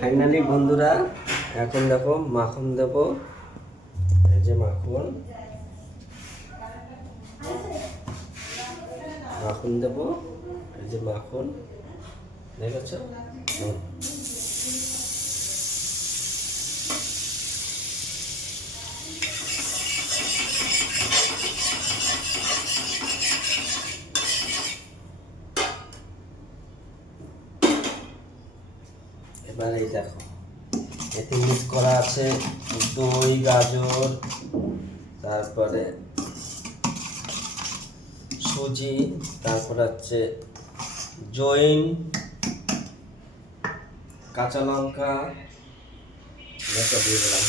Finally বন্ধুরা এখন দেখো মাখন দেব। এই যে মাখন মাখন দেব, এই যে মাখন দেখেছ। এবার এই দেখো এতে মিক্স করা আছে দই, গাজর, তারপরে সুজি, তারপর হচ্ছে জৈন, কাঁচা লঙ্কা এটা দিয়ে দিলাম।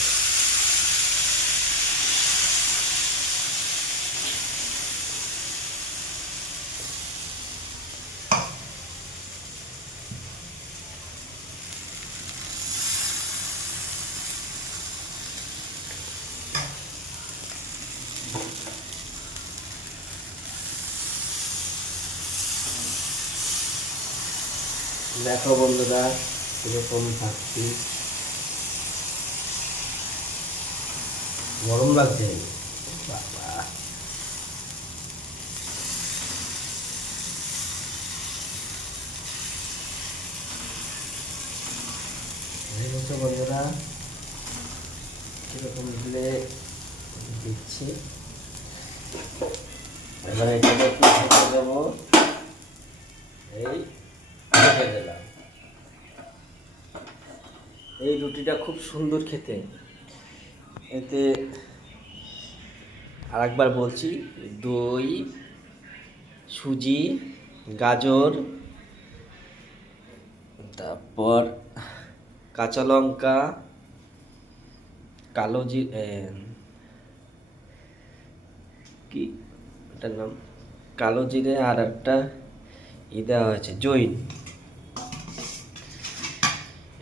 দেখো বন্ধুরা এরকম ভাবছি, গরম লাগছে বাবা। বন্ধুরা এরকম দিলে দিচ্ছি। এবার এটাকে একটু ঢেকে দেবো। এই ঢেকে দিলাম। এই রুটিটা খুব সুন্দর খেতে। এতে আরেকবার বলছি, দই, সুজি, গাজর, তারপর কাঁচা লঙ্কা, কালো কি এটার নাম, কালো জিরে, আর একটা দেওয়া হয়েছে জৈন।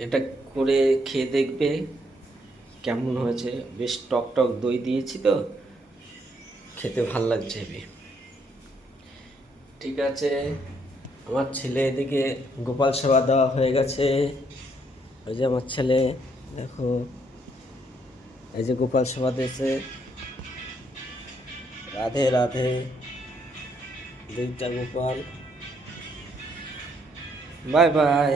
এটা করে খেয়ে দেখবে কেমন হয়েছে। বেশ টক টক দই দিয়েছি তো, খেতে ভাল লাগছে। ঠিক আছে, আমার ছেলে এদিকে গোপাল সেবা দেওয়া হয়ে গেছে। ওই যে আমার ছেলে দেখো, এই যে গোপাল সেবা দিয়েছে। রাধে রাধে, দুইটা গোপাল। Bye bye.